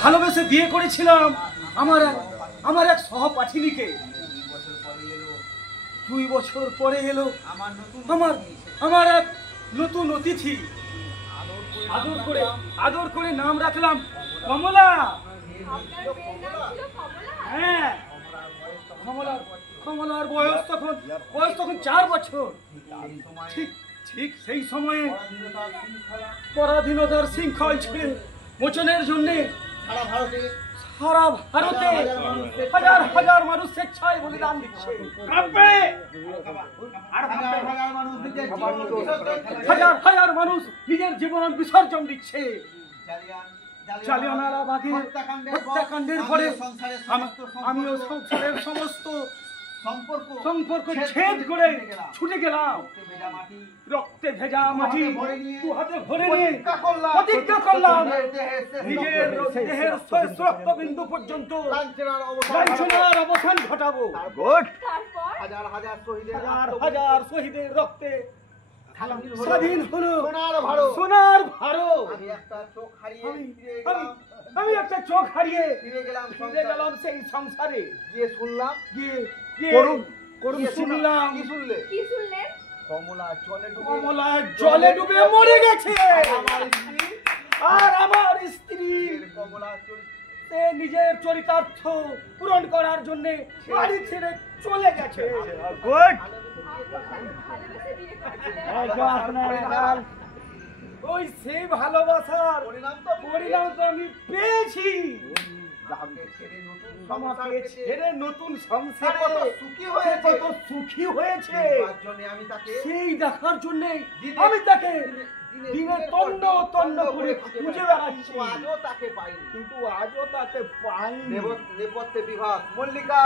ভালোবেসে বিয়ে করেছিলাম আমার এক সহপাঠিনীকে। 2 বছর পরে এলো আমার এক নতুন অতিথি। আদর করে নাম রাখলাম কমলা। হ্যাঁ, কমলার বয়স তখন 4 বছর। ঠিক সেই সময়ে পরাধীনতার শৃঙ্খল ছেড়ে মোচনের জন্য সারা ভারতে হাজার হাজার মানুষ স্বেচ্ছায় বলিদান দিচ্ছে। হাজার হাজার মানুষ নিজের জীবন বিসর্জন দিচ্ছে। জালিয়ানওয়ালাবাগের হত্যাকাণ্ডের পরে আমিও সংসারের সমস্ত সম্পর্ক ছেদ করে ছুটে গেলাম। রক্তে ভেজা মাটি হাতে ভরে নিয়ে প্রতিজ্ঞা করলাম নিজের দেহের রক্তবিন্দু পর্যন্ত লাঞ্ছনার অবসান ঘটাবো। হাজার শহীদের রক্তে স্বাধীন হলো সোনার ভারত। আমি একটা চোখ হারিয়ে ফিরে গেলাম সেই সংসারে। গিয়ে শুনলাম কমলা জলে ডুবে মরে গেছে। আর আমার স্ত্রী নিজের চরিতার্থ পূরণ করার জন্য বাড়ি ছেড়ে চলে গেছে। ওই সেই ভালোবাসার পরিণাম তো আমি পেয়েছি। ছেড়ে নতুন সংসারে কত সুখী হয়েছে সেই দেখার জন্য আমি তাকে দিনে তন্ন তন্ন করে খুঁজে বেড়াচ্ছি, কিন্তু আজও তাকে পাইনি। নেপথ্যে বিভাগ মল্লিকা।